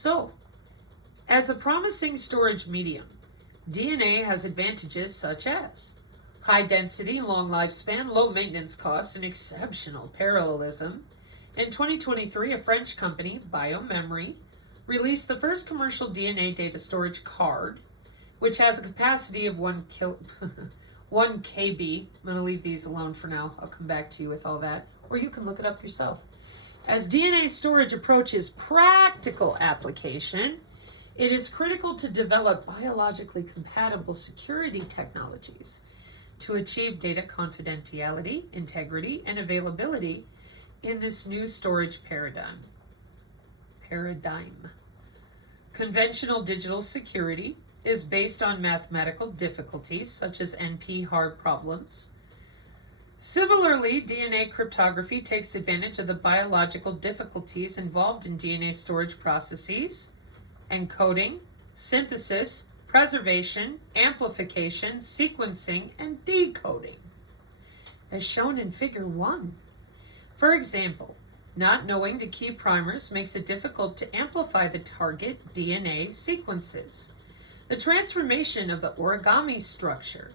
So, as a promising storage medium, DNA has advantages such as high density, long lifespan, low maintenance cost, and exceptional parallelism. In 2023, a French company, Bioelectric, released the first commercial DNA data storage card, which has a capacity of 1 KB. I'm going to leave these alone for now. I'll come back to you with all that, or you can look it up yourself. As DNA storage approaches practical application, it is critical to develop biologically compatible security technologies to achieve data confidentiality, integrity, and availability in this new storage paradigm. Conventional digital security is based on mathematical difficulties such as NP-hard problems. Similarly, DNA cryptography takes advantage of the biological difficulties involved in DNA storage processes: encoding, synthesis, preservation, amplification, sequencing, and decoding, as shown in Figure 1. For example, not knowing the key primers makes it difficult to amplify the target DNA sequences. The transformation of the origami structure,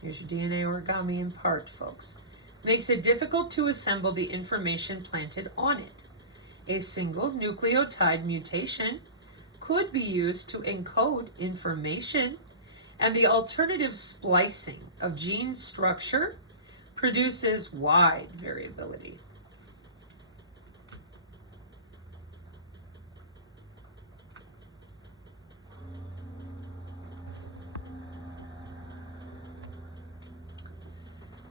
here's your DNA origami in part, folks, makes it difficult to assemble the information planted on it. A single nucleotide mutation could be used to encode information, and the alternative splicing of gene structure produces wide variability.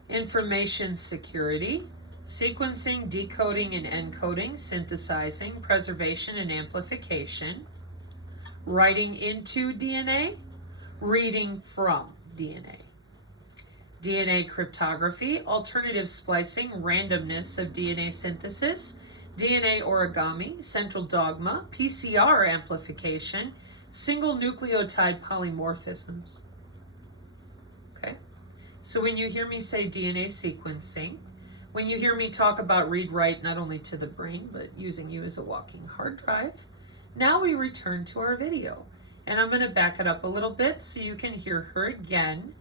Information security, sequencing, decoding, and encoding, synthesizing, preservation, and amplification, writing into DNA, reading from DNA. DNA cryptography, alternative splicing, randomness of DNA synthesis, DNA origami, central dogma, PCR amplification, single nucleotide polymorphisms. Okay? So when you hear me say DNA sequencing, when you hear me talk about read-write not only to the brain, but using you as a walking hard drive, now we return to our video. And I'm going to back it up a little bit so you can hear her again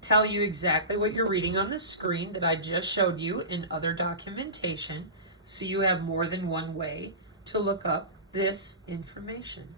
tell you exactly what you're reading on the screen that I just showed you in other documentation, so you have more than one way to look up this information.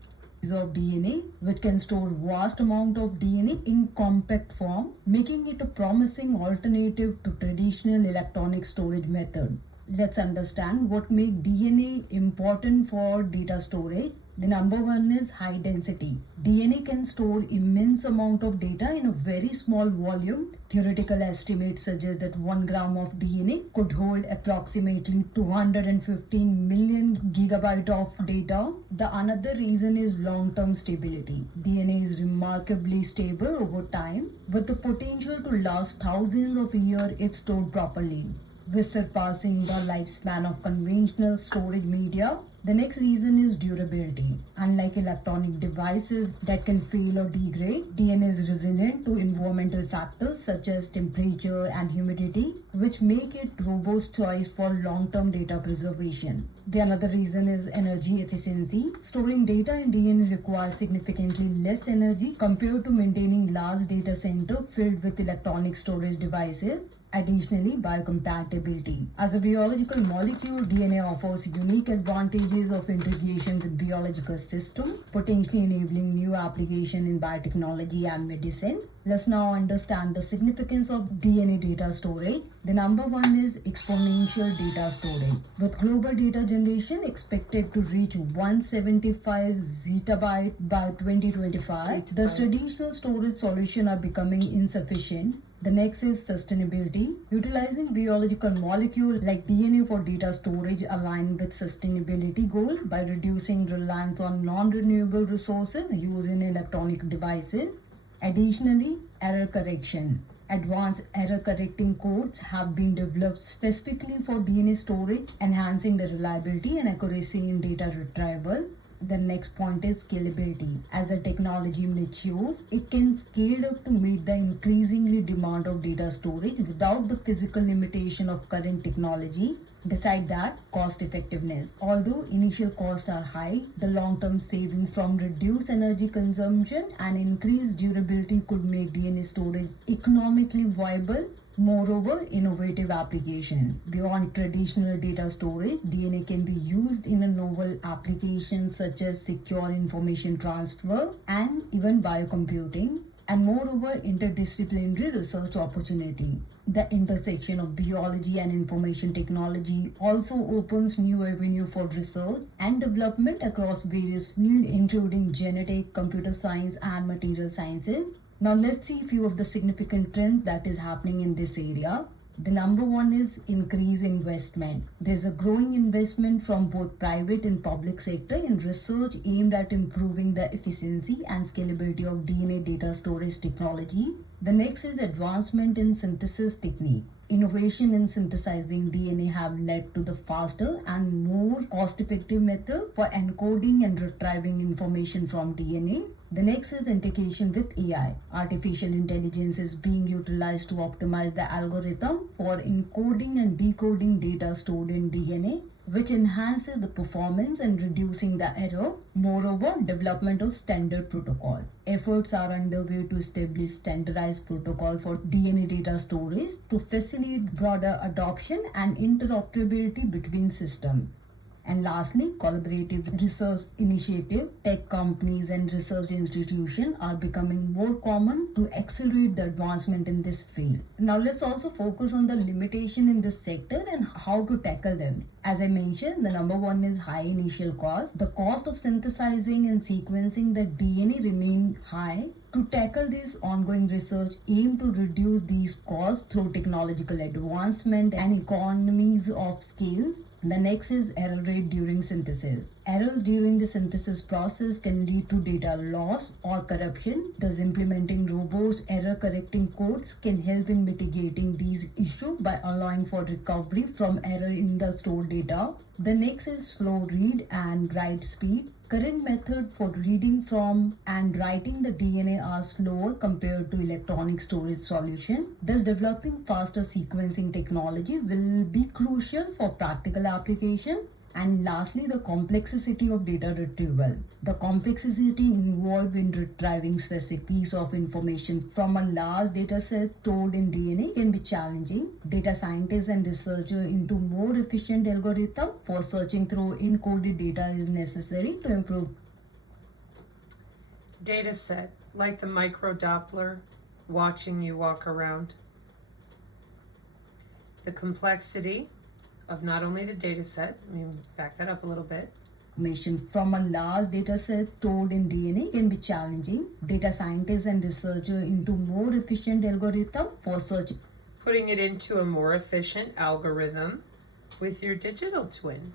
Of DNA, which can store vast amount of DNA in compact form, making it a promising alternative to traditional electronic storage method. Let's understand what makes DNA important for data storage. The number one is high density. DNA can store immense amount of data in a very small volume. Theoretical estimates suggest that 1 gram of DNA could hold approximately 215 million gigabyte of data. The another reason is long-term stability. DNA is remarkably stable over time, with the potential to last thousands of years if stored properly, with surpassing the lifespan of conventional storage media. The next reason is durability. Unlike electronic devices that can fail or degrade, DNA is resilient to environmental factors such as temperature and humidity, which make it robust choice for long-term data preservation. The another reason is energy efficiency. Storing data in DNA requires significantly less energy compared to maintaining large data center filled with electronic storage devices. Additionally, biocompatibility. As a biological molecule, DNA offers unique advantages of integration with biological system, potentially enabling new application in biotechnology and medicine. Let's now understand the significance of DNA data storage. The number one is exponential data storage. With global data generation expected to reach 175 zettabyte by 2025, the traditional storage solutions are becoming insufficient. The next is sustainability. Utilizing biological molecules like DNA for data storage align with sustainability goals by reducing reliance on non-renewable resources used in electronic devices. Additionally, error correction. Advanced error correcting codes have been developed specifically for DNA storage, enhancing the reliability and accuracy in data retrieval. The next point is scalability. As the technology matures, it can scale up to meet the increasingly demand of data storage without the physical limitation of current technology. Beside that, cost effectiveness. Although initial costs are high, the long-term saving from reduced energy consumption and increased durability could make DNA storage economically viable. Moreover, innovative application. Beyond traditional data storage, DNA can be used in a novel applications such as secure information transfer and even biocomputing, and moreover interdisciplinary research opportunity. The intersection of biology and information technology also opens new avenue for research and development across various fields including genetic, computer science and material sciences. Now let's see a few of the significant trends that is happening in this area. The number one is increased investment. There's a growing investment from both private and public sector in research aimed at improving the efficiency and scalability of DNA data storage technology. The next is advancement in synthesis technique. Innovation in synthesizing DNA have led to the faster and more cost-effective method for encoding and retrieving information from DNA. The next is integration with AI. Artificial intelligence is being utilized to optimize the algorithm for encoding and decoding data stored in DNA, which enhances the performance and reducing the error. Moreover, development of standard protocol. Efforts are underway to establish standardized protocol for DNA data storage to facilitate broader adoption and interoperability between systems. And lastly, collaborative research initiative. Tech companies and research institutions are becoming more common to accelerate the advancement in this field. Now let's also focus on the limitation in this sector and how to tackle them. As I mentioned, the number one is high initial cost. The cost of synthesizing and sequencing the DNA remain high. To tackle this, ongoing research aim to reduce these costs through technological advancement and economies of scale. The next is error rate during synthesis. Errors during the synthesis process can lead to data loss or corruption. Thus, implementing robust error correcting codes can help in mitigating these issues by allowing for recovery from error in the stored data. The next is slow read and write speed. Current method for reading from and writing the DNA are slower compared to electronic storage solution. Thus, developing faster sequencing technology will be crucial for practical application. And lastly, the complexity of data retrieval. The complexity involved in retrieving specific piece of information from a large data set stored in DNA can be challenging. Data scientists and researchers into more efficient algorithm for searching through encoded data is necessary to improve. Data set, like the microdoppler, watching you walk around. The complexity of not only the data set, let me back that up a little bit. Information from a large data set stored in DNA can be challenging. Data scientists and researchers into more efficient algorithm for searching. Putting it into a more efficient algorithm with your digital twin.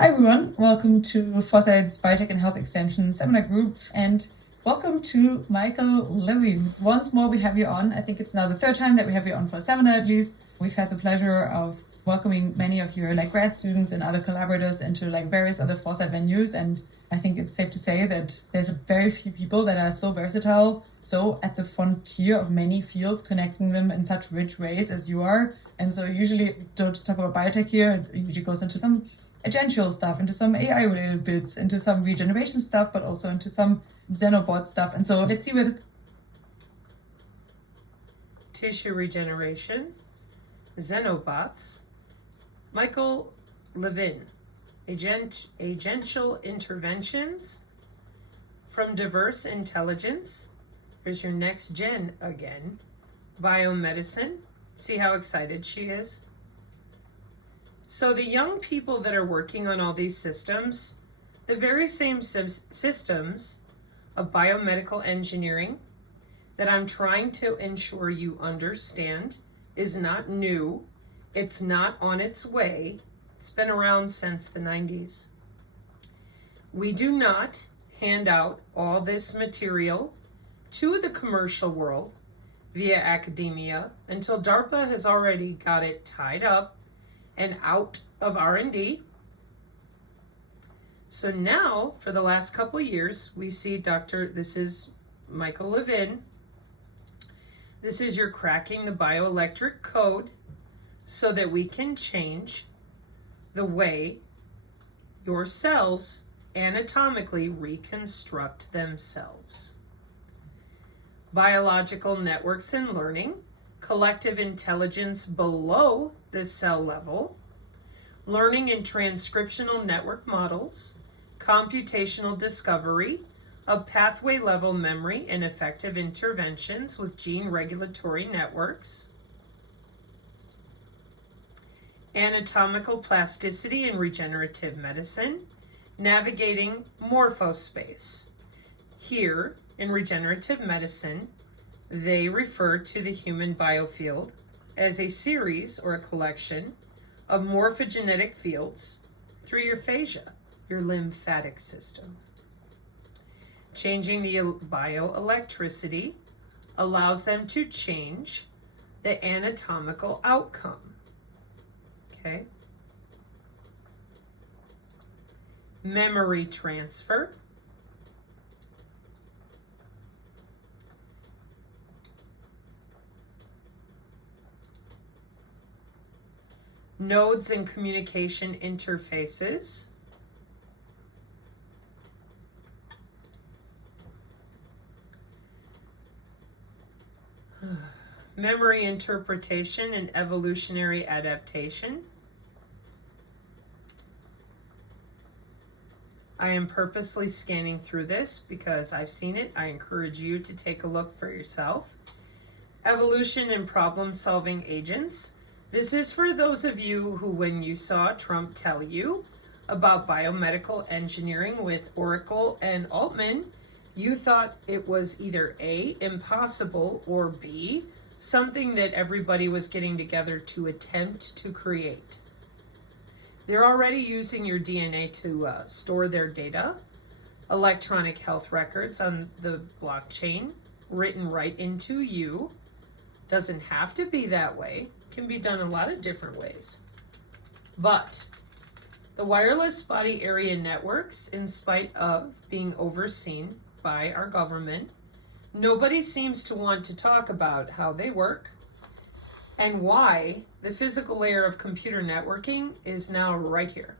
Hi everyone, welcome to Foresight's Biotech and Health Extension Seminar Group, and welcome to Michael Levy. Once more we have you on. I think it's now the third time that we have you on for a seminar at least. We've had the pleasure of welcoming many of your grad students and other collaborators into various other Foresight venues, and I think it's safe to say that there's very few people that are so versatile, so at the frontier of many fields, connecting them in such rich ways as you are. And so usually don't just talk about biotech here, it usually goes into some agential stuff, into some AI related bits, into some regeneration stuff, but also into some xenobot stuff. And so let's see where this Tissue regeneration, xenobots. Michael Levin, agential interventions from diverse intelligence. There's your next gen again. Biomedicine. See how excited she is? So the young people that are working on all these systems, the very same systems of biomedical engineering that I'm trying to ensure you understand is not new. It's not on its way. It's been around since the 90s. We do not hand out all this material to the commercial world via academia until DARPA has already got it tied up and out of R&D. So now, for the last couple of years, we see this is Michael Levin. This is your cracking the bioelectric code so that we can change the way your cells anatomically reconstruct themselves. Biological networks and learning, collective intelligence below the cell level, learning and transcriptional network models, computational discovery of pathway level memory and effective interventions with gene regulatory networks, anatomical plasticity and regenerative medicine, navigating morphospace. Here, in regenerative medicine, they refer to the human biofield as a series or a collection of morphogenetic fields through your fascia, your lymphatic system. Changing the bioelectricity allows them to change the anatomical outcome. Okay. Memory transfer. Nodes and communication interfaces. Memory interpretation and evolutionary adaptation. I am purposely scanning through this because I've seen it. I encourage you to take a look for yourself. Evolution and problem-solving agents. This is for those of you who, when you saw Trump tell you about biomedical engineering with Oracle and Altman, you thought it was either A, impossible, or B, something that everybody was getting together to attempt to create. They're already using your DNA to store their data, electronic health records on the blockchain, written right into you. Doesn't have to be that way. Can be done a lot of different ways. But the wireless body area networks, in spite of being overseen by our government, nobody seems to want to talk about how they work and why the physical layer of computer networking is now right here.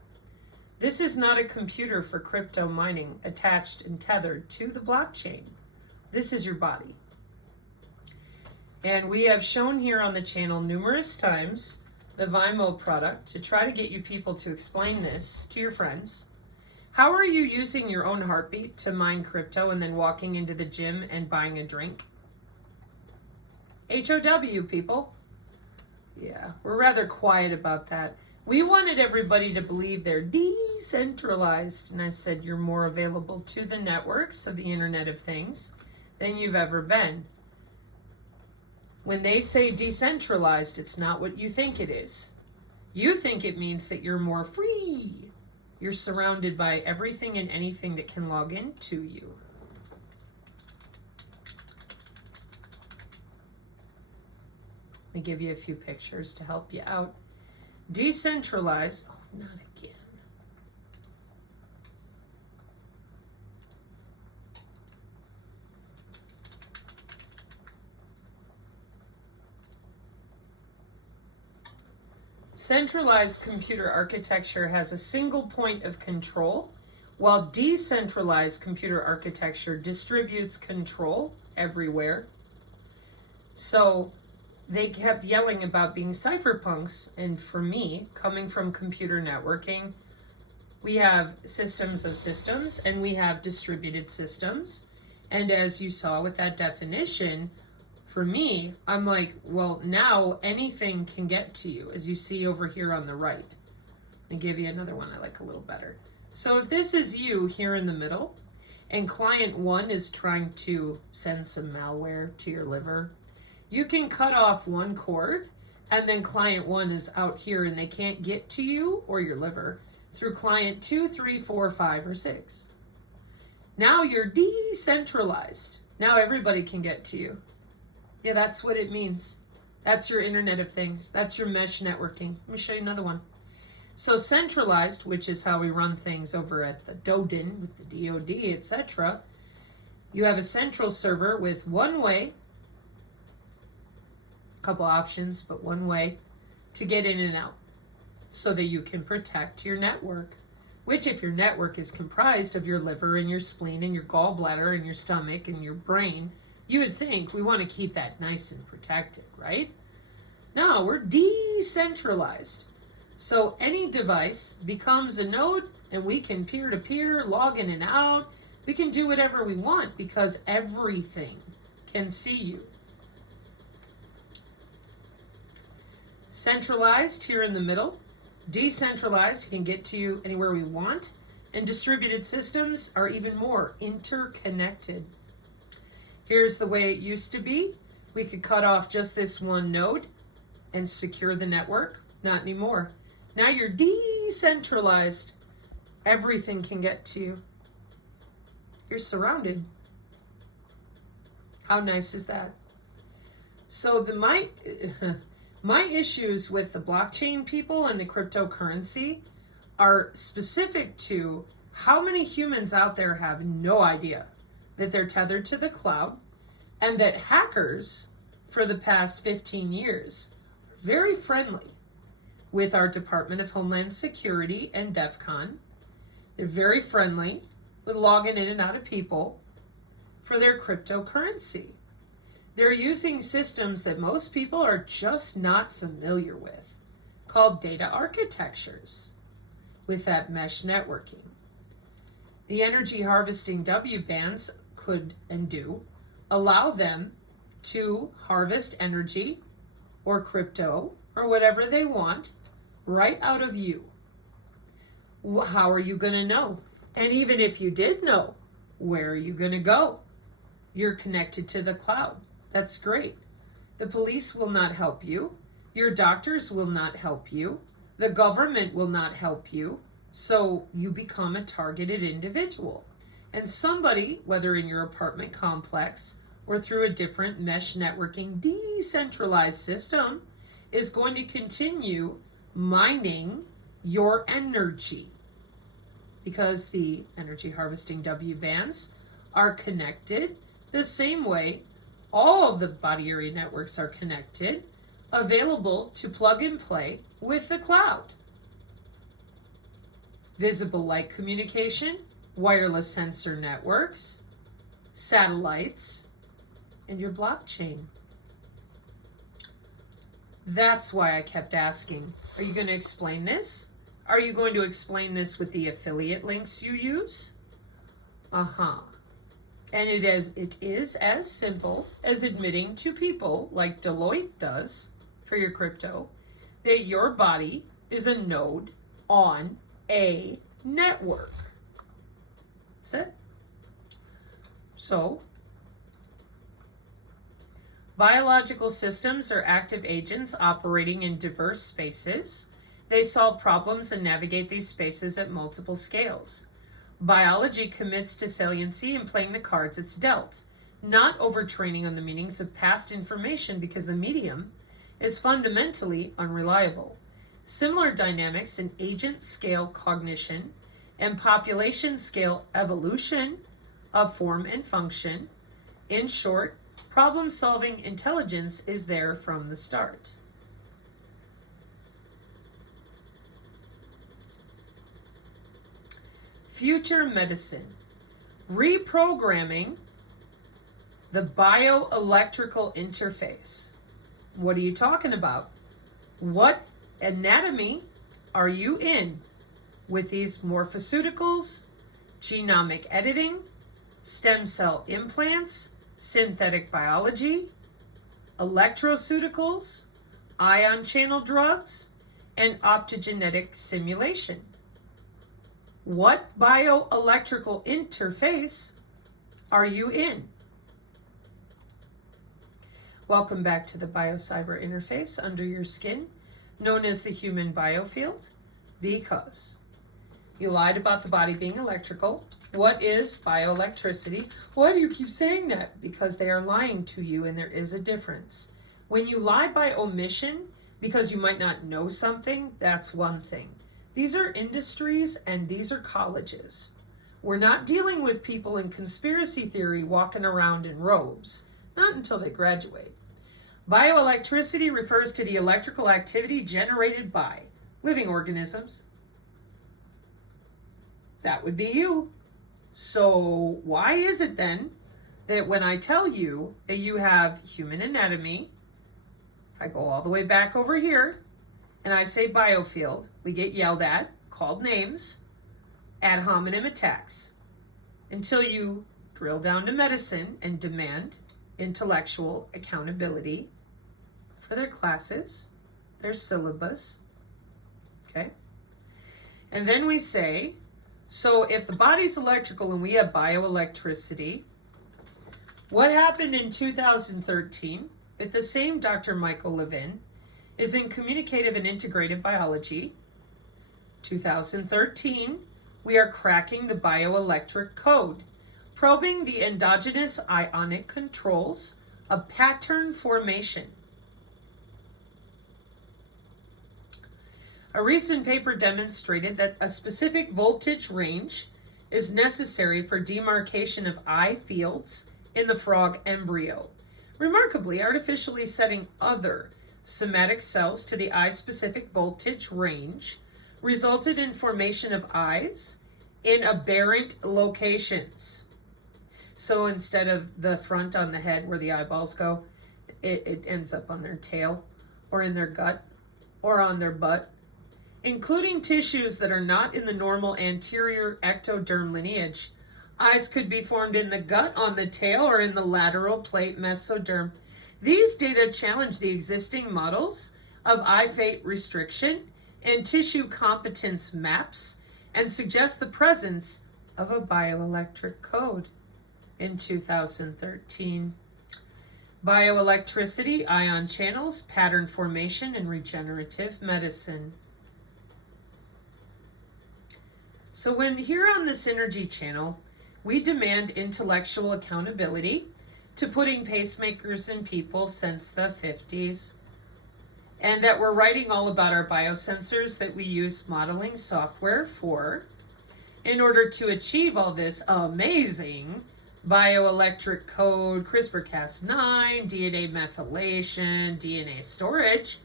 This is not a computer for crypto mining attached and tethered to the blockchain. This is your body. And we have shown here on the channel numerous times the Vimo product to try to get you people to explain this to your friends. How are you using your own heartbeat to mine crypto and then walking into the gym and buying a drink? HOW, people. Yeah, we're rather quiet about that. We wanted everybody to believe they're decentralized, and I said you're more available to the networks of the Internet of Things than you've ever been. When they say decentralized, it's not what you think it is. You think it means that you're more free. You're surrounded by everything and anything that can log into you. Let me give you a few pictures to help you out. Decentralized, oh, not again. Centralized computer architecture has a single point of control, while decentralized computer architecture distributes control everywhere. So they kept yelling about being cypherpunks, and for me, coming from computer networking, we have systems of systems and we have distributed systems. And as you saw with that definition, for me, I'm like, well, now anything can get to you, as you see over here on the right. Let me give you another one I like a little better. So if this is you here in the middle, and client 1 is trying to send some malware to your liver, you can cut off one cord, and then client 1 is out here and they can't get to you or your liver through client 2, 3, 4, 5, or 6. Now you're decentralized. Now everybody can get to you. Yeah, that's what it means. That's your Internet of Things. That's your mesh networking. Let me show you another one. So centralized, which is how we run things over at the DoDIN with the DoD, etc. You have a central server with one way, a couple options, but one way to get in and out so that you can protect your network. Which, if your network is comprised of your liver and your spleen and your gallbladder and your stomach and your brain, you would think we want to keep that nice and protected, right? No, we're decentralized. So any device becomes a node and we can peer-to-peer, log in and out. We can do whatever we want because everything can see you. Centralized here in the middle. Decentralized, can get to you anywhere we want. And distributed systems are even more interconnected. Here's the way it used to be. We could cut off just this one node and secure the network. Not anymore. Now you're decentralized. Everything can get to you. You're surrounded. How nice is that? So my issues with the blockchain people and the cryptocurrency are specific to how many humans out there have no idea that they're tethered to the cloud, and that hackers for the past 15 years are very friendly with our Department of Homeland Security and DEFCON. They're very friendly with logging in and out of people for their cryptocurrency. They're using systems that most people are just not familiar with, called data architectures, with that mesh networking. The energy harvesting W bands could and do allow them to harvest energy or crypto or whatever they want right out of you. How are you going to know? And even if you did know, where are you going to go? You're connected to the cloud. That's great. The police will not help you. Your doctors will not help you. The government will not help you. So you become a targeted individual. And somebody, whether in your apartment complex or through a different mesh networking decentralized system, is going to continue mining your energy. Because the energy harvesting W bands are connected the same way all of the body area networks are connected, available to plug and play with the cloud. Visible light communication, wireless sensor networks, satellites, and your blockchain. That's why I kept asking, are you going to explain this? Are you going to explain this with the affiliate links you use? And it is as simple as admitting to people, like Deloitte does for your crypto, that your body is a node on a network. That's it. So, biological systems are active agents operating in diverse spaces. They solve problems and navigate these spaces at multiple scales. Biology commits to saliency and playing the cards it's dealt, not overtraining on the meanings of past information because the medium is fundamentally unreliable. Similar dynamics in agent scale cognition and population scale evolution of form and function. In short, problem-solving intelligence is there from the start. Future medicine, reprogramming the bioelectrical interface. What are you talking about? What anatomy are you in with these morphoceuticals, genomic editing, stem cell implants, synthetic biology, electroceuticals, ion channel drugs, and optogenetic simulation? What bioelectrical interface are you in? Welcome back to the biocyber interface under your skin, known as the human biofield, because you lied about the body being electrical. What is bioelectricity? Why do you keep saying that? Because they are lying to you and there is a difference. When you lie by omission because you might not know something, that's one thing. These are industries and these are colleges. We're not dealing with people in conspiracy theory walking around in robes, not until they graduate. Bioelectricity refers to the electrical activity generated by living organisms. That would be you. So why is it then that when I tell you that you have human anatomy, if I go all the way back over here and I say biofield, we get yelled at, called names, ad hominem attacks, until you drill down to medicine and demand intellectual accountability for their classes, their syllabus, okay? And then we say, so if the body's electrical and we have bioelectricity, what happened in 2013 with the same Dr. Michael Levin is in Communicative and Integrative Biology. 2013, we are cracking the bioelectric code, probing the endogenous ionic controls of pattern formation. A recent paper demonstrated that a specific voltage range is necessary for demarcation of eye fields in the frog embryo. Remarkably, artificially setting other somatic cells to the eye-specific voltage range resulted in formation of eyes in aberrant locations. So instead of the front on the head where the eyeballs go, it ends up on their tail or in their gut or on their butt, including tissues that are not in the normal anterior ectoderm lineage. Eyes could be formed in the gut, on the tail, or in the lateral plate mesoderm. These data challenge the existing models of eye fate restriction and tissue competence maps and suggest the presence of a bioelectric code. In 2013, bioelectricity, ion channels, pattern formation, and regenerative medicine. So when here on the Synergy channel, we demand intellectual accountability to putting pacemakers in people since the 50s, and that we're writing all about our biosensors that we use modeling software for in order to achieve all this amazing bioelectric code, CRISPR-Cas9, DNA methylation, DNA storage.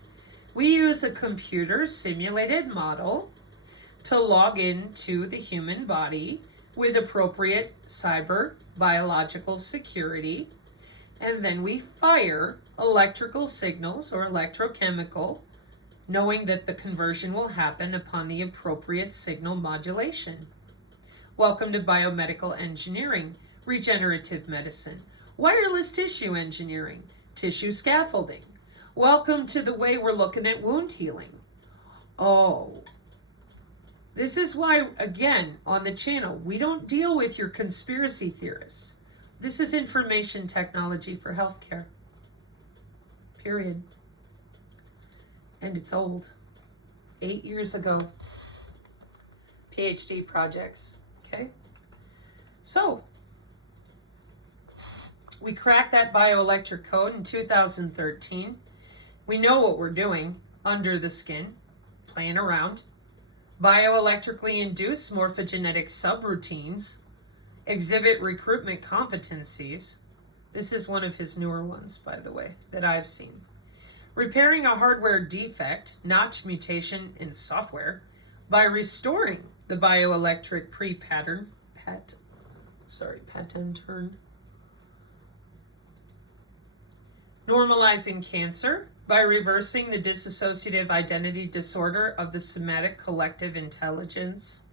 We use a computer simulated model to log into the human body with appropriate cyber biological security, and then we fire electrical signals or electrochemical, knowing that the conversion will happen upon the appropriate signal modulation. Welcome to biomedical engineering, regenerative medicine, wireless tissue engineering, tissue scaffolding. Welcome to the way we're looking at wound healing. Oh, this is why, again, on the channel, we don't deal with your conspiracy theorists. This is information technology for healthcare. Period. And it's old. 8 years ago. PhD projects. Okay? So, we cracked that bioelectric code in 2013. We know what we're doing under the skin, playing around. Bioelectrically induced morphogenetic subroutines exhibit recruitment competencies. This is one of his newer ones, by the way, that I've seen. Repairing a hardware defect, notch mutation in software, by restoring the bioelectric pattern. Normalizing cancer by reversing the dissociative identity disorder of the somatic collective intelligence.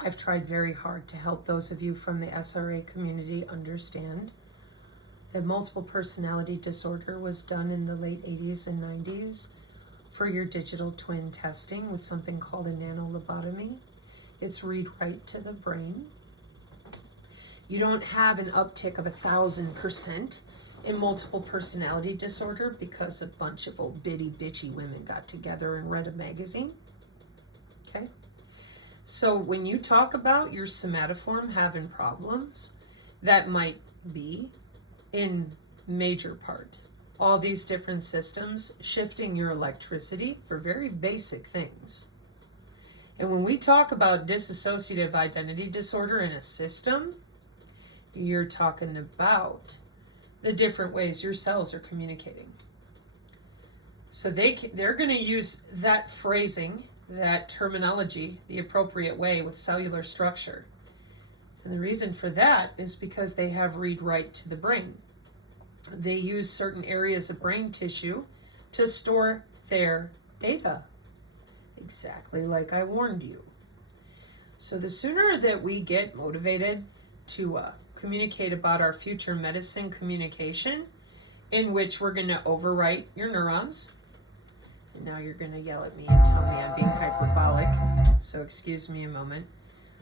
I've tried very hard to help those of you from the SRA community understand that multiple personality disorder was done in the late 80s and 90s for your digital twin testing with something called a nanolobotomy. It's read-write to the brain. You don't have an uptick of 1,000% in multiple personality disorder because a bunch of old bitty bitchy women got together and read a magazine. Okay? So when you talk about your somatoform having problems, that might be in major part all these different systems shifting your electricity for very basic things. And when we talk about dissociative identity disorder in a system, you're talking about the different ways your cells are communicating. So they're going to use that phrasing, that terminology, the appropriate way with cellular structure. And the reason for that is because they have read-write to the brain. They use certain areas of brain tissue to store their data, exactly like I warned you. So the sooner that we get motivated to communicate about our future medicine communication, in which we're going to overwrite your neurons, and now you're going to yell at me and tell me I'm being hyperbolic, so excuse me a moment.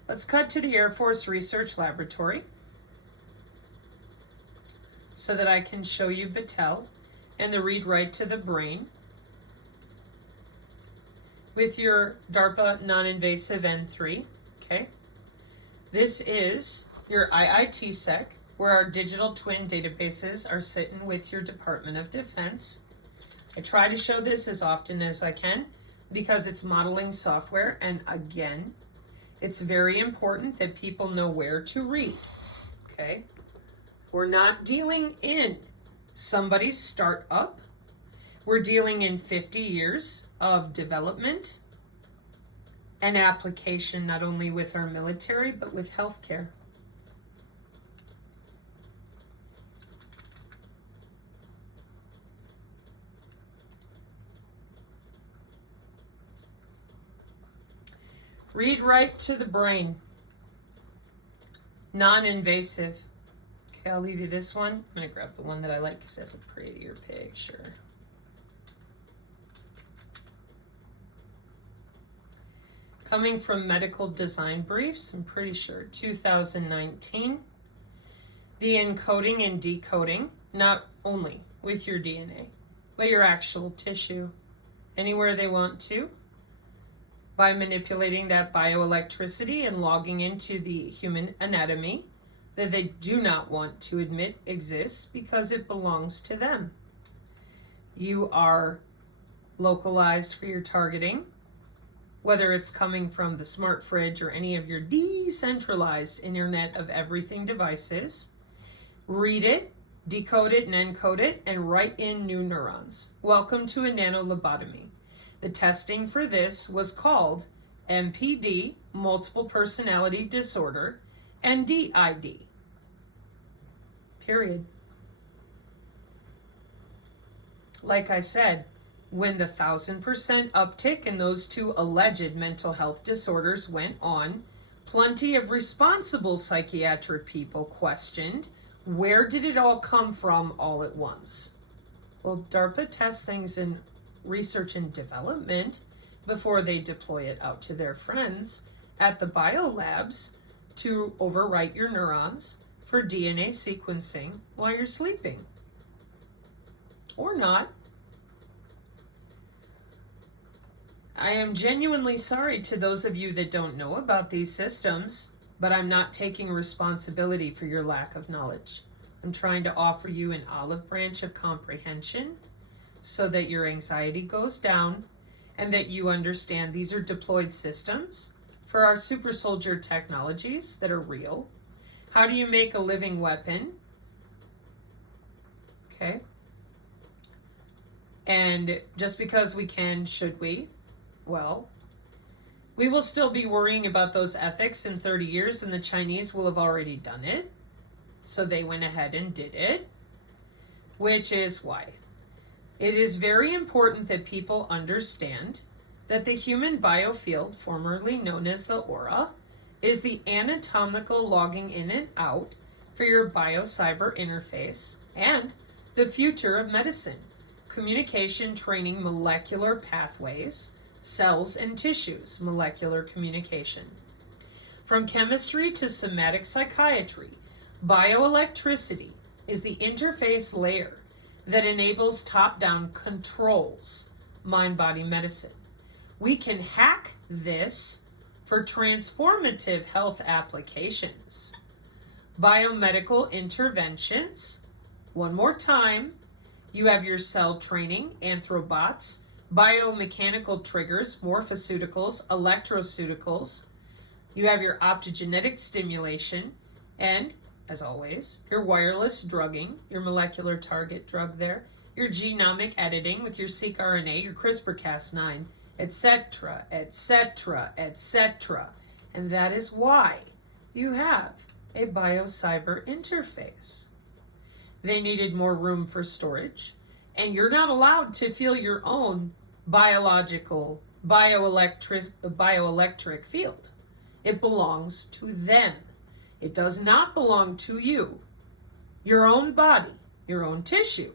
Let's cut to the Air Force Research Laboratory so that I can show you Battelle and the read-write to the brain with your DARPA non-invasive N3, okay? This is your IIT-SEC, where our digital twin databases are sitting with your Department of Defense. I try to show this as often as I can because it's modeling software, and again, it's very important that people know where to read, okay? We're not dealing in somebody's startup. We're dealing in 50 years of development and application, not only with our military, but with healthcare. Read-write to the brain. Non-invasive. Okay, I'll leave you this one. I'm going to grab the one that I like because it has a prettier picture. Coming from Medical Design Briefs, I'm pretty sure, 2019. The encoding and decoding, not only with your DNA, but your actual tissue, anywhere they want to, by manipulating that bioelectricity and logging into the human anatomy that they do not want to admit exists because it belongs to them. You are localized for your targeting, whether it's coming from the smart fridge or any of your decentralized Internet of Everything devices. Read it, decode it, and encode it, and write in new neurons. Welcome to a nanolobotomy. The testing for this was called MPD, Multiple Personality Disorder, and DID. Period. Like I said, when the 1,000% uptick in those two alleged mental health disorders went on, plenty of responsible psychiatric people questioned, where did it all come from all at once? Well, DARPA tests things in research and development before they deploy it out to their friends at the biolabs to overwrite your neurons for DNA sequencing while you're sleeping. Or not. I am genuinely sorry to those of you that don't know about these systems, but I'm not taking responsibility for your lack of knowledge. I'm trying to offer you an olive branch of comprehension so that your anxiety goes down and that you understand these are deployed systems for our super soldier technologies that are real. How do you make a living weapon? Okay. And just because we can, should we? Well, we will still be worrying about those ethics in 30 years, and the Chinese will have already done it. So they went ahead and did it, which is why it is very important that people understand that the human biofield, formerly known as the aura, is the anatomical logging in and out for your biocyber interface and the future of medicine, communication, training, molecular pathways, cells and tissues, molecular communication. From chemistry to somatic psychiatry, bioelectricity is the interface layer that enables top-down controls mind-body medicine. We can hack this for transformative health applications. Biomedical interventions. One more time. You have your cell training, anthrobots, biomechanical triggers, morphoceuticals, electroceuticals. You have your optogenetic stimulation, and, as always, your wireless drugging, your molecular target drug there, your genomic editing with your seq-RNA, your CRISPR-Cas9, etc., etc., etc. And that is why you have a biocyber interface. They needed more room for storage, and you're not allowed to feel your own biological, bioelectric field. It belongs to them. It does not belong to you. Your own body, your own tissue,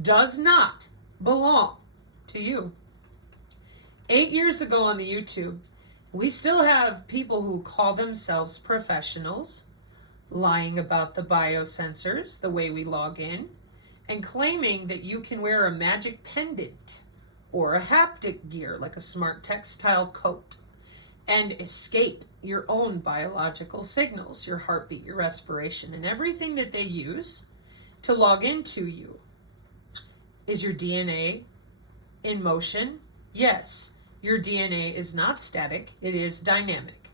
does not belong to you. 8 years ago on the YouTube, we still have people who call themselves professionals lying about the biosensors, the way we log in, and claiming that you can wear a magic pendant or a haptic gear like a smart textile coat and escape your own biological signals, your heartbeat, your respiration, and everything that they use to log into you. Is your DNA in motion? Yes, your DNA is not static, it is dynamic.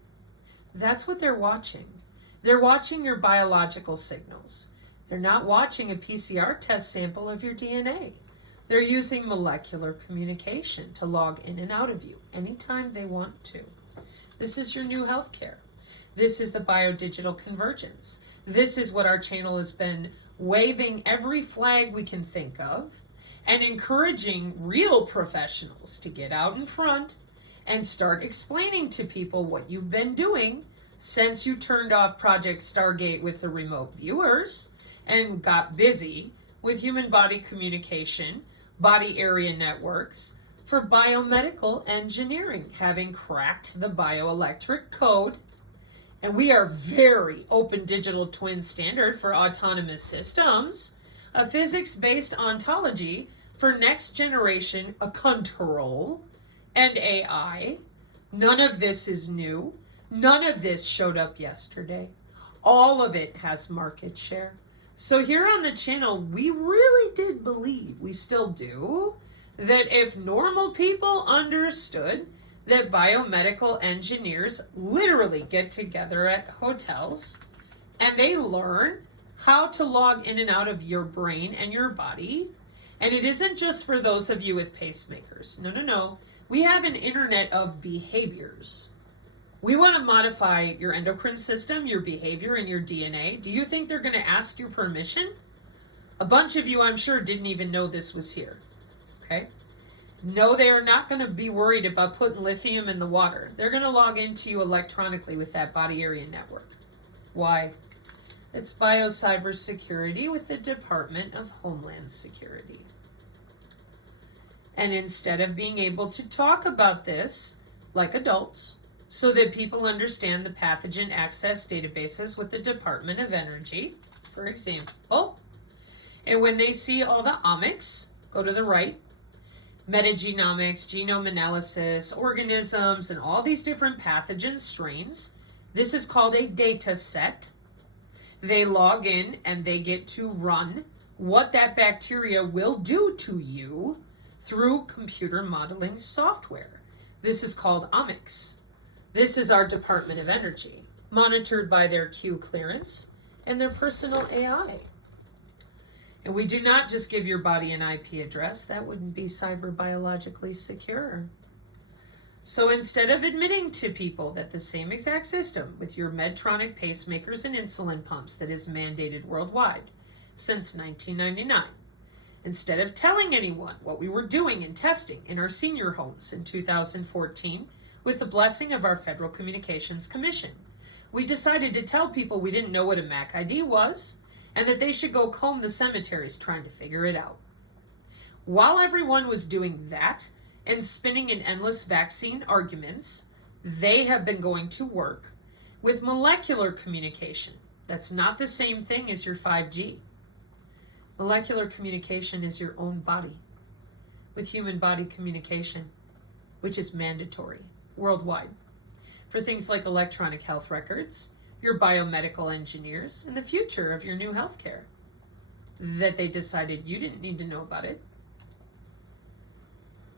That's what they're watching. They're watching your biological signals. They're not watching a PCR test sample of your DNA. They're using molecular communication to log in and out of you anytime they want to. This is your new healthcare. This is the biodigital convergence. This is what our channel has been waving every flag we can think of and encouraging real professionals to get out in front and start explaining to people what you've been doing since you turned off Project Stargate with the remote viewers and got busy with human body communication, body area networks, for biomedical engineering, having cracked the bioelectric code. And we are very open digital twin standard for autonomous systems, a physics-based ontology for next generation control and AI. None of this is new. None of this showed up yesterday. All of it has market share. So here on the channel, we really did believe, we still do, that if normal people understood that biomedical engineers literally get together at hotels and they learn how to log in and out of your brain and your body. And it isn't just for those of you with pacemakers. No. We have an internet of behaviors. We want to modify your endocrine system, your behavior, and your DNA. Do you think they're going to ask your permission? A bunch of you, I'm sure, didn't even know this was here. Okay? No, they are not going to be worried about putting lithium in the water. They're going to log into you electronically with that body area network. Why? It's biocybersecurity with the Department of Homeland Security. And instead of being able to talk about this like adults, so that people understand the pathogen access databases with the Department of Energy, for example, and when they see all the omics, go to the right, metagenomics, genome analysis, organisms, and all these different pathogen strains, this is called a data set. They log in and they get to run what that bacteria will do to you through computer modeling software. This is called omics. This is our Department of Energy, monitored by their Q clearance and their personal AI. And we do not just give your body an IP address. That wouldn't be cyber biologically secure. So instead of admitting to people that the same exact system with your Medtronic pacemakers and insulin pumps that is mandated worldwide since 1999, instead of telling anyone what we were doing and testing in our senior homes in 2014, with the blessing of our Federal Communications Commission, we decided to tell people we didn't know what a MAC ID was and that they should go comb the cemeteries trying to figure it out. While everyone was doing that and spinning in endless vaccine arguments, they have been going to work with molecular communication. That's not the same thing as your 5G. Molecular communication is your own body with human body communication, which is mandatory worldwide. for things like electronic health records, your biomedical engineers, and the future of your new healthcare. That they decided you didn't need to know about it.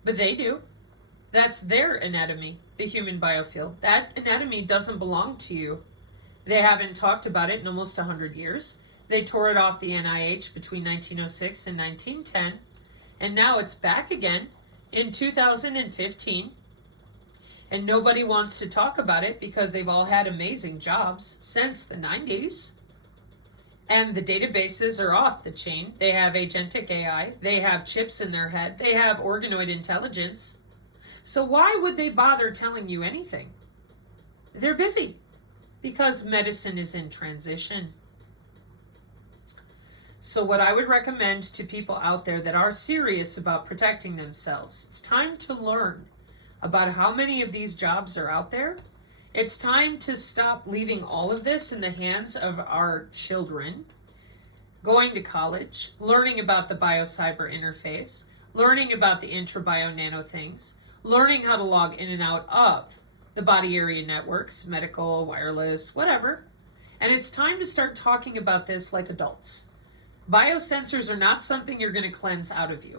But they do. That's their anatomy, the human biofield. That anatomy doesn't belong to you. They haven't talked about it in almost 100 years. They tore it off the NIH between 1906 and 1910, and now it's back again in 2015. And nobody wants to talk about it because they've all had amazing jobs since the 90s. And the databases are off the chain. They have agentic AI. They have chips in their head. They have organoid intelligence. So why would they bother telling you anything? They're busy because medicine is in transition. So what I would recommend to people out there that are serious about protecting themselves, it's time to learn about how many of these jobs are out there. It's time to stop leaving all of this in the hands of our children, going to college, learning about the bio-cyber interface, learning about the intra-bio nano things, learning how to log in and out of the body area networks, medical, wireless, whatever. And it's time to start talking about this like adults. Biosensors are not something you're going to cleanse out of you.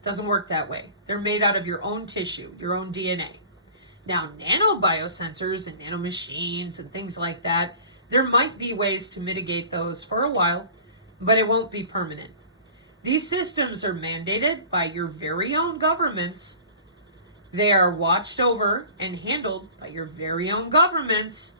It doesn't work that way. They're made out of your own tissue, your own DNA. Now, nanobiosensors and nanomachines and things like that, there might be ways to mitigate those for a while, but it won't be permanent. These systems are mandated by your very own governments. They are watched over and handled by your very own governments.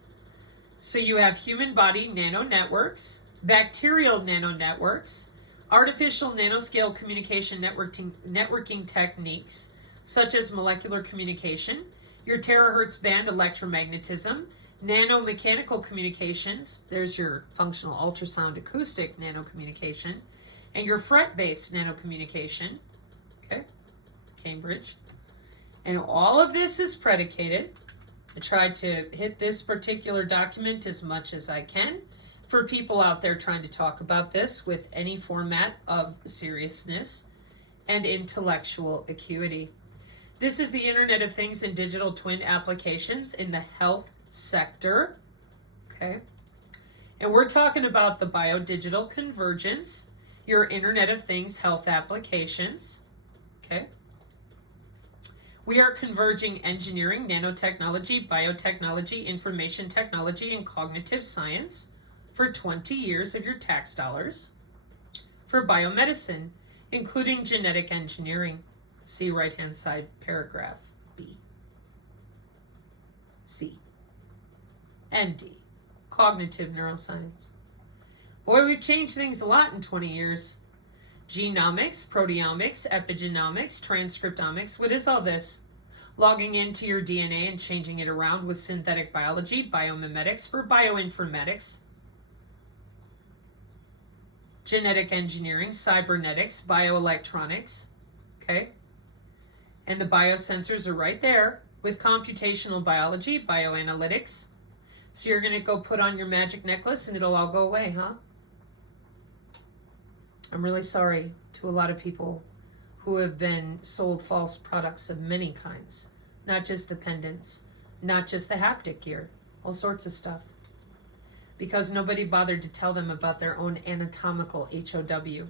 So you have human body nano networks, bacterial nano networks, artificial nanoscale communication networking techniques, such as molecular communication, your terahertz band electromagnetism, nanomechanical communications, there's your functional ultrasound acoustic nanocommunication, and your fret-based nanocommunication, okay, Cambridge. And all of this is predicated. I tried to hit this particular document as much as I can for people out there trying to talk about this with any format of seriousness and intellectual acuity. This is the Internet of Things and digital twin applications in the health sector, okay? And we're talking about the biodigital convergence, your Internet of Things health applications, okay? We are converging engineering, nanotechnology, biotechnology, information technology, and cognitive science for 20 years of your tax dollars. For biomedicine, including genetic engineering. See right-hand side paragraph B. C. And D. Cognitive neuroscience. Boy, we've changed things a lot in 20 years. Genomics, proteomics, epigenomics, transcriptomics. What is all this? Logging into your DNA and changing it around with synthetic biology, biomimetics for bioinformatics. Genetic engineering, cybernetics, bioelectronics. Okay? And the biosensors are right there with computational biology, bioanalytics. So you're going to go put on your magic necklace and it'll all go away, huh? I'm really sorry to a lot of people who have been sold false products of many kinds. Not just the pendants, not just the haptic gear, all sorts of stuff. Because nobody bothered to tell them about their own anatomical HOW.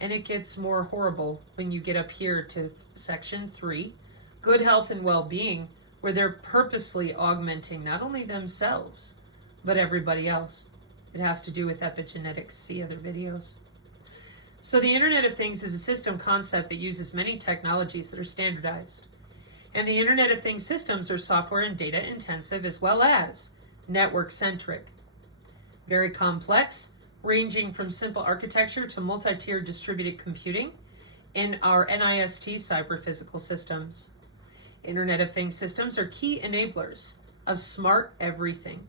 And it gets more horrible when you get up here to section 3, good health and well-being, where they're purposely augmenting not only themselves, but everybody else. It has to do with epigenetics. See other videos. So the Internet of Things is a system concept that uses many technologies that are standardized. And the Internet of Things systems are software and data intensive as well as network centric. Very complex, ranging from simple architecture to multi-tier distributed computing in our NIST cyber-physical systems. Internet of Things systems are key enablers of smart everything.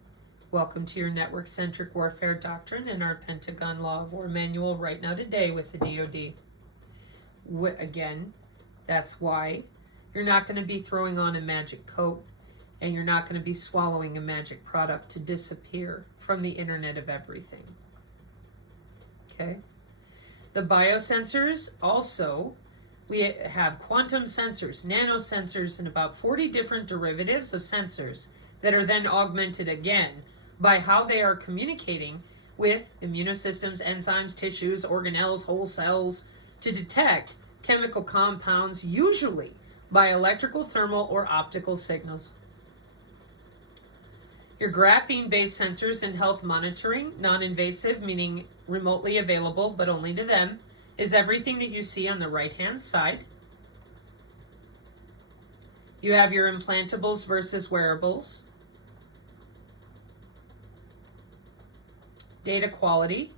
Welcome to your network-centric warfare doctrine and our Pentagon Law of War manual right now today with the DoD. Again, that's why you're not going to be throwing on a magic coat and you're not going to be swallowing a magic product to disappear from the Internet of Everything. Okay? The biosensors also, we have quantum sensors, nanosensors, and about 40 different derivatives of sensors that are then augmented again by how they are communicating with immunosystems, enzymes, tissues, organelles, whole cells, to detect chemical compounds, usually by electrical, thermal, or optical signals. Your graphene-based sensors in health monitoring, non-invasive, meaning remotely available but only to them, is everything that you see on the right-hand side. You have your implantables versus wearables. Data quality.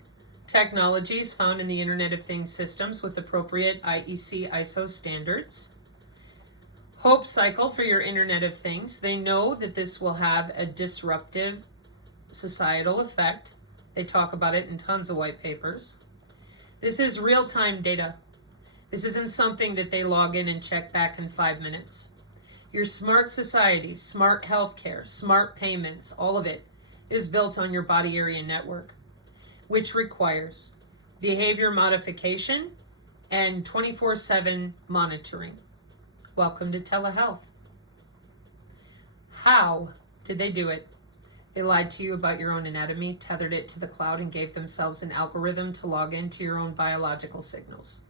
Technologies found in the Internet of Things systems with appropriate IEC ISO standards. Hope cycle for your Internet of Things. They know that this will have a disruptive societal effect. They talk about it in tons of white papers. This is real-time data. This isn't something that they log in and check back in 5 minutes. Your smart society, smart healthcare, smart payments, all of it is built on your body area network, which requires behavior modification and 24/7 monitoring. Welcome to telehealth. How did they do it? They lied to you about your own anatomy, tethered it to the cloud, and gave themselves an algorithm to log into your own biological signals.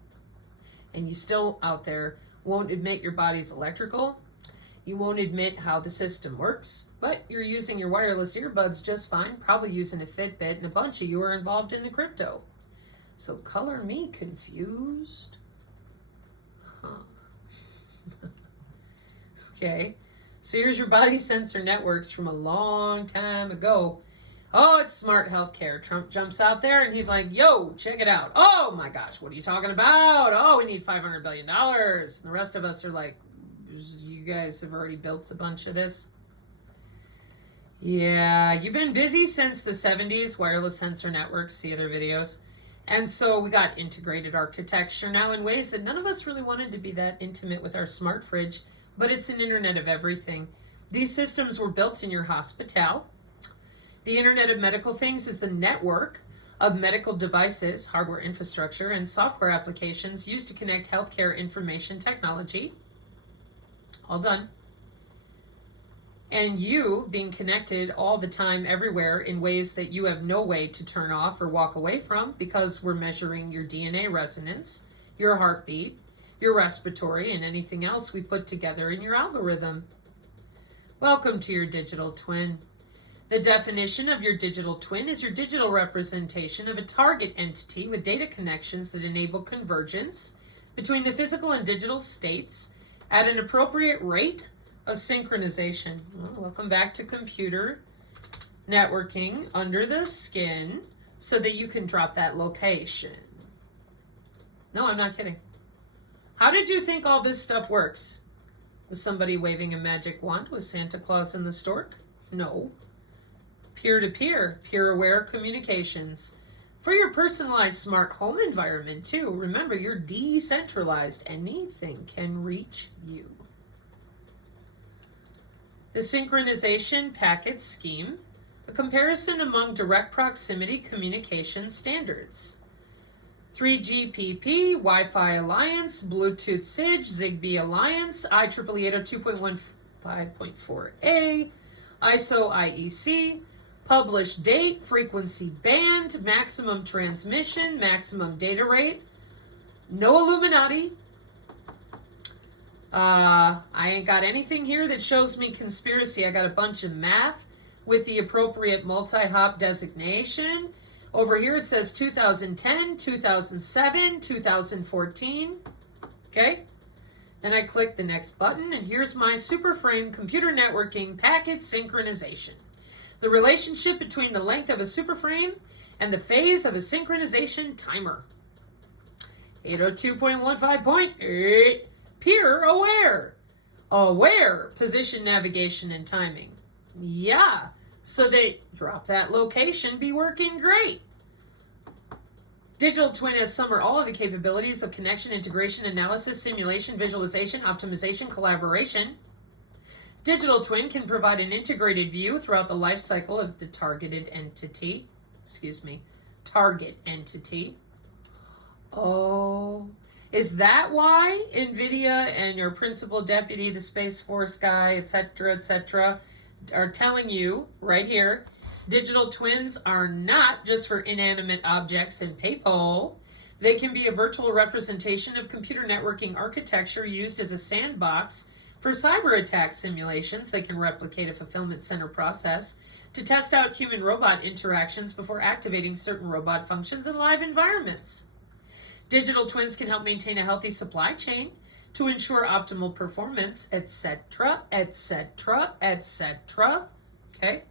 And you still out there won't admit your body's electrical. You won't admit how the system works, but you're using your wireless earbuds just fine, probably using a Fitbit, and a bunch of you are involved in the crypto. So color me confused. Okay, so here's your body sensor networks from a long time ago. Oh, it's smart healthcare. Trump jumps out there and he's like, yo, check it out. Oh my gosh, what are you talking about? Oh, we need $500 billion. And the rest of us are like, you guys have already built a bunch of this. Yeah, you've been busy since the 70s, wireless sensor networks, see other videos. And so we got integrated architecture now in ways that none of us really wanted to be that intimate with our smart fridge, but it's an internet of everything. These systems were built in your hospital. The Internet of Medical Things is the network of medical devices, hardware infrastructure, and software applications used to connect healthcare information technology. All done. And you being connected all the time, everywhere, in ways that you have no way to turn off or walk away from, because we're measuring your DNA resonance, your heartbeat, your respiratory, and anything else we put together in your algorithm. Welcome to your digital twin. The definition of your digital twin is your digital representation of a target entity with data connections that enable convergence between the physical and digital states at an appropriate rate of synchronization. Well, welcome back to computer networking under the skin so that you can drop that location. No, I'm not kidding. How did you think all this stuff works? Was somebody waving a magic wand? Was Santa Claus and the stork? No. Peer-to-peer, peer-aware communications. For your personalized smart home environment, too. Remember, you're decentralized. Anything can reach you. The synchronization packet scheme, a comparison among direct proximity communication standards. 3GPP, Wi-Fi Alliance, Bluetooth SIG, Zigbee Alliance, IEEE 802.15.4a, ISO IEC, published date, frequency band, maximum transmission, maximum data rate, no Illuminati. I ain't got anything here that shows me conspiracy. I got a bunch of math with the appropriate multi-hop designation. Over here it says 2010, 2007, 2014. Okay? Then I click the next button, and here's my SuperFrame computer networking packet synchronization. The relationship between the length of a SuperFrame and the phase of a synchronization timer. 802.15.8. Peer aware. Aware. Position, navigation, and timing. Yeah. So they drop that location, be working great. Digital twin has some or all of the capabilities of connection, integration, analysis, simulation, visualization, optimization, collaboration. Digital twin can provide an integrated view throughout the life cycle of the target entity. Oh, is that why NVIDIA and your principal deputy, the Space Force guy, etc., are telling you right here, digital twins are not just for inanimate objects and people. They can be a virtual representation of computer networking architecture used as a sandbox for cyber attack simulations. They can replicate a fulfillment center process to test out human-robot interactions before activating certain robot functions in live environments. Digital twins can help maintain a healthy supply chain to ensure optimal performance, etc., etc., etc. Okay?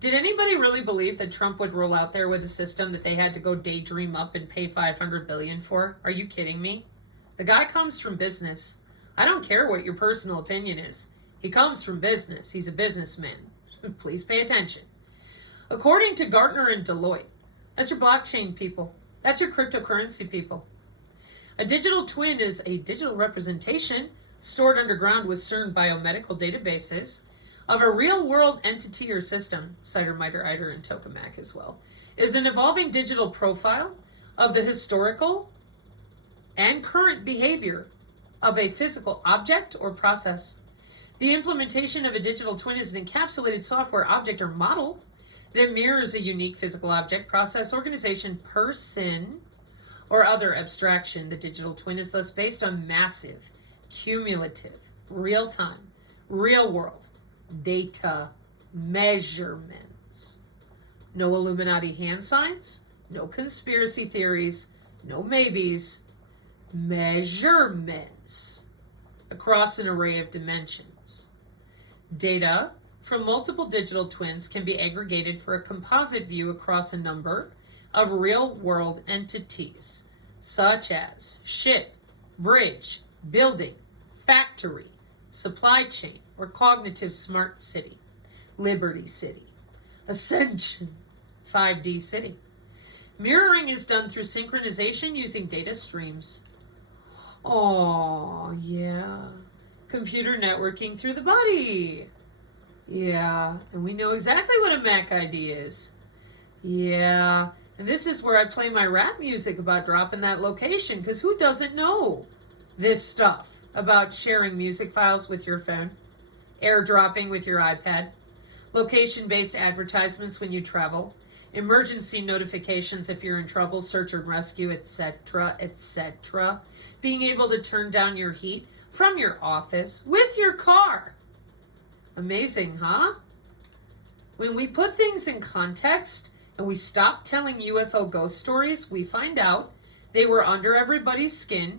Did anybody really believe that Trump would roll out there with a system that they had to go daydream up and pay $500 billion for? Are you kidding me? The guy comes from business. I don't care what your personal opinion is. He comes from business. He's a businessman. Please pay attention. According to Gartner and Deloitte, that's your blockchain people. That's your cryptocurrency people. A digital twin is a digital representation stored underground with certain biomedical databases of a real-world entity or system, Cider, Miter, Eider, and Tokamak as well, is an evolving digital profile of the historical and current behavior of a physical object or process. The implementation of a digital twin is an encapsulated software object or model that mirrors a unique physical object, process, organization, person, or other abstraction. The digital twin is thus based on massive, cumulative, real-time, real-world data measurements. No Illuminati hand signs, no conspiracy theories, no maybes, measurements across an array of dimensions. Data from multiple digital twins can be aggregated for a composite view across a number of real-world entities, such as ship, bridge, building, factory, supply chain, or cognitive smart city, Liberty City, Ascension, 5D city. Mirroring is done through synchronization using data streams. Oh, yeah. Computer networking through the body. Yeah, and we know exactly what a Mac ID is. Yeah, and this is where I play my rap music about dropping that location, because who doesn't know this stuff about sharing music files with your phone, airdropping with your iPad, location-based advertisements when you travel, emergency notifications if you're in trouble, search and rescue, etc., etc., being able to turn down your heat from your office with your car. Amazing, huh? When we put things in context and we stop telling UFO ghost stories, we find out they were under everybody's skin,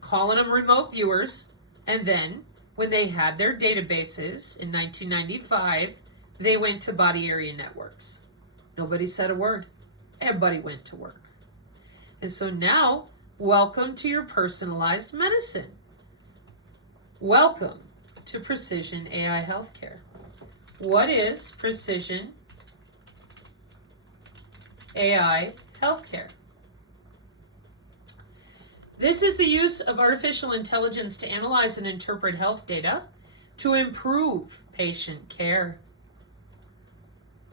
calling them remote viewers, and then when they had their databases in 1995, they went to body area networks. Nobody said a word. Everybody went to work. And so now, welcome to your personalized medicine. Welcome to Precision AI Healthcare. What is Precision AI Healthcare? This is the use of artificial intelligence to analyze and interpret health data to improve patient care.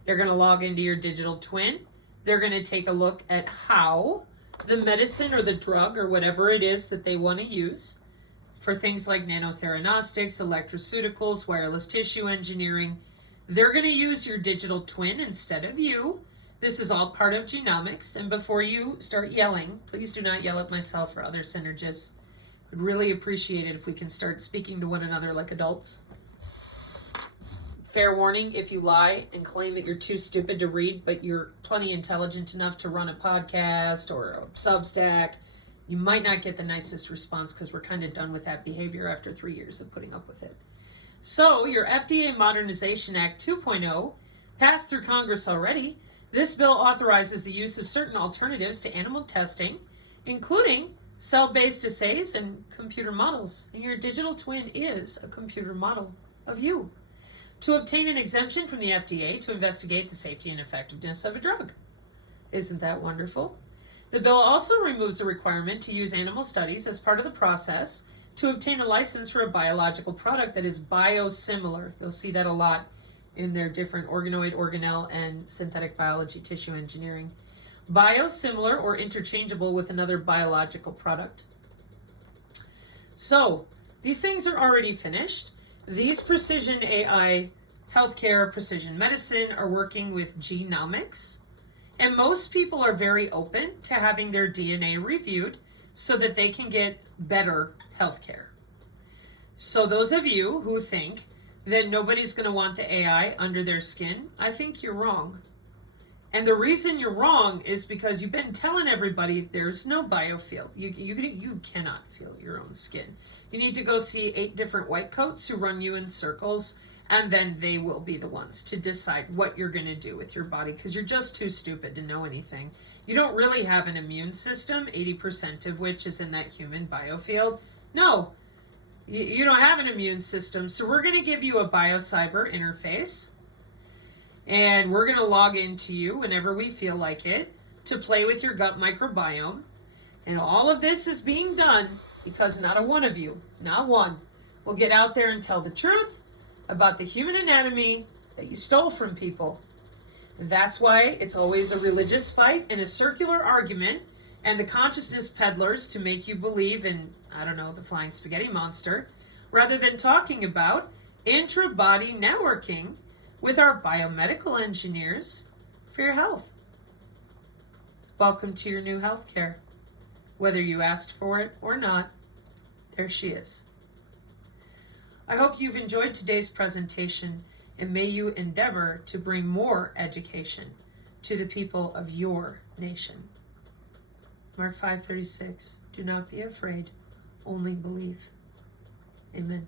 They're going to log into your digital twin. They're going to take a look at how the medicine or the drug or whatever it is that they want to use for things like nanotheranostics, electroceuticals, wireless tissue engineering. They're going to use your digital twin instead of you. This is all part of genomics. And before you start yelling, please do not yell at myself or other synergists. I'd really appreciate it if we can start speaking to one another like adults. Fair warning, if you lie and claim that you're too stupid to read, but you're plenty intelligent enough to run a podcast or a Substack, you might not get the nicest response because we're kind of done with that behavior after 3 years of putting up with it. So, your FDA Modernization Act 2.0 passed through Congress already. This bill authorizes the use of certain alternatives to animal testing, including cell-based assays and computer models. And your digital twin is a computer model of you, to obtain an exemption from the FDA to investigate the safety and effectiveness of a drug. Isn't that wonderful? The bill also removes a requirement to use animal studies as part of the process to obtain a license for a biological product that is biosimilar. You'll see that a lot in their different organoid, organelle, and synthetic biology tissue engineering. Biosimilar or interchangeable with another biological product. So, these things are already finished. These precision AI, healthcare, precision medicine are working with genomics, and most people are very open to having their DNA reviewed so that they can get better healthcare. So those of you who think that nobody's going to want the AI under their skin, I think you're wrong. And the reason you're wrong is because you've been telling everybody there's no biofeel. You cannot feel your own skin. You need to go see 8 different white coats who run you in circles, and then they will be the ones to decide what you're going to do with your body, because you're just too stupid to know anything. You don't really have an immune system, 80% of which is in that human biofield. No, you don't have an immune system. So we're going to give you a biocyber interface, and we're going to log into you whenever we feel like it to play with your gut microbiome. And all of this is being done because not a one of you, not one, will get out there and tell the truth about the human anatomy that you stole from people. That's why it's always a religious fight and a circular argument, and the consciousness peddlers to make you believe in, I don't know, the flying spaghetti monster, rather than talking about intra-body networking with our biomedical engineers for your health. Welcome to your new healthcare. Whether you asked for it or not, there she is. I hope you've enjoyed today's presentation, and may you endeavor to bring more education to the people of your nation. Mark 5:36, do not be afraid, only believe. Amen.